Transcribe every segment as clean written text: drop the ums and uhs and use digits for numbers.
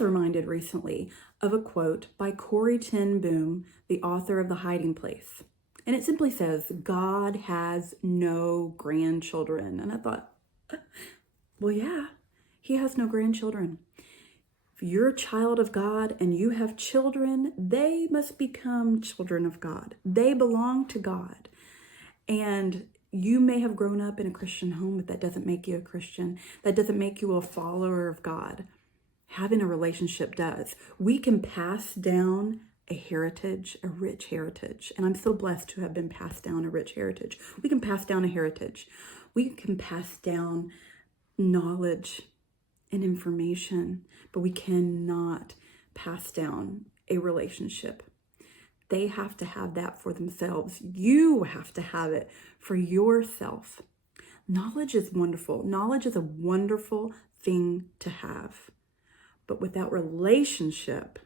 was reminded recently of a quote by Corrie ten Boom, the author of The Hiding Place. And it simply says, God has no grandchildren. And I thought, well, yeah, he has no grandchildren. If you're a child of God and you have children, they must become children of God. They belong to God. And you may have grown up in a Christian home, but that doesn't make you a Christian. That doesn't make you a follower of God. Having a relationship does. We can pass down a heritage, a rich heritage. And I'm so blessed to have been passed down a rich heritage. We can pass down a heritage. We can pass down knowledge and information, but we cannot pass down a relationship. They have to have that for themselves. You have to have it for yourself. Knowledge is wonderful. Knowledge is a wonderful thing to have. But without relationship,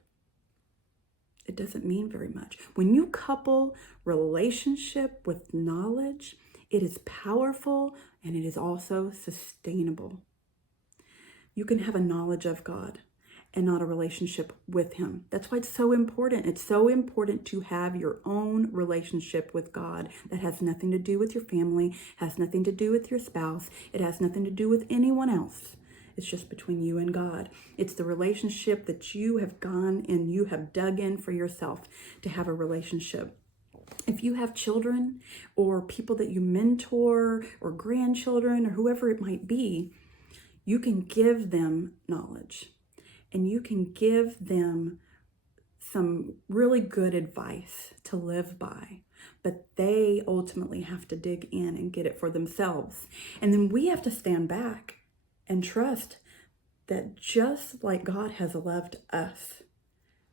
it doesn't mean very much. When you couple relationship with knowledge, it is powerful and it is also sustainable. You can have a knowledge of God and not a relationship with him. That's why it's so important. It's so important to have your own relationship with God that has nothing to do with your family, has nothing to do with your spouse. It has nothing to do with anyone else. It's just between you and God. It's the relationship that you have gone and you have dug in for yourself to have a relationship. If you have children or people that you mentor or grandchildren or whoever it might be, you can give them knowledge and you can give them some really good advice to live by, but they ultimately have to dig in and get it for themselves. And then we have to stand back and trust that just like God has loved us,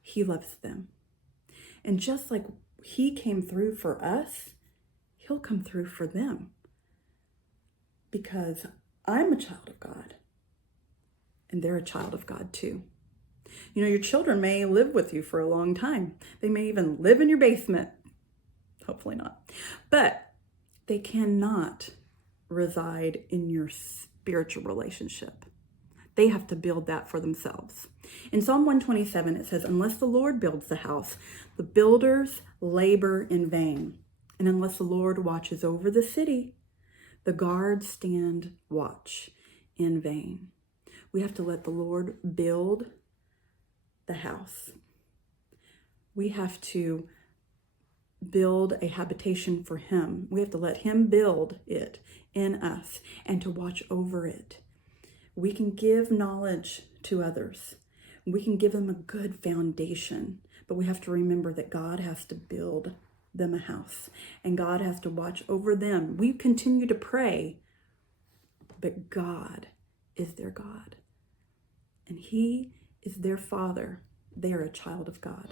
he loves them. And just like he came through for us, he'll come through for them. Because I'm a child of God. And they're a child of God too. You know, your children may live with you for a long time. They may even live in your basement. Hopefully not. But they cannot reside in your spiritual relationship. They have to build that for themselves. In Psalm 127, it says, unless the Lord builds the house, the builders labor in vain. And unless the Lord watches over the city, the guards stand watch in vain. We have to let the Lord build the house. We have to build a habitation for him. We have to let him build it in us and to watch over it. We can give knowledge to others. We can give them a good foundation, but we have to remember that God has to build them a house and God has to watch over them. We continue to pray, but God is their God. And he is their father. They are a child of God.